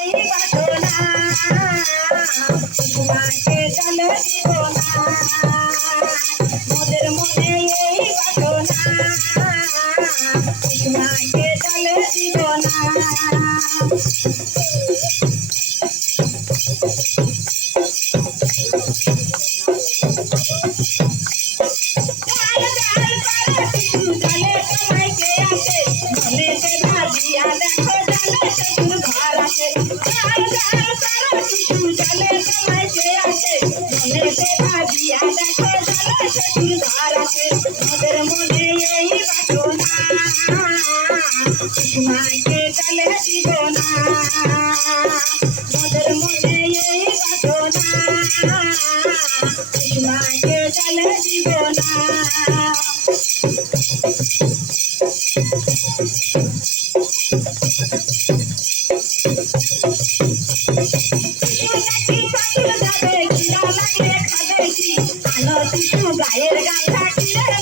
এই বাসনা তোমাকে জলে দিব না মোদের মনে এই বাসনা তোমাকে জলে দিব না তোমাকে চলে দিব না মোদের মনে এই বাসনা তোমাকে চলে দিব না গায়ের গান থাকিলে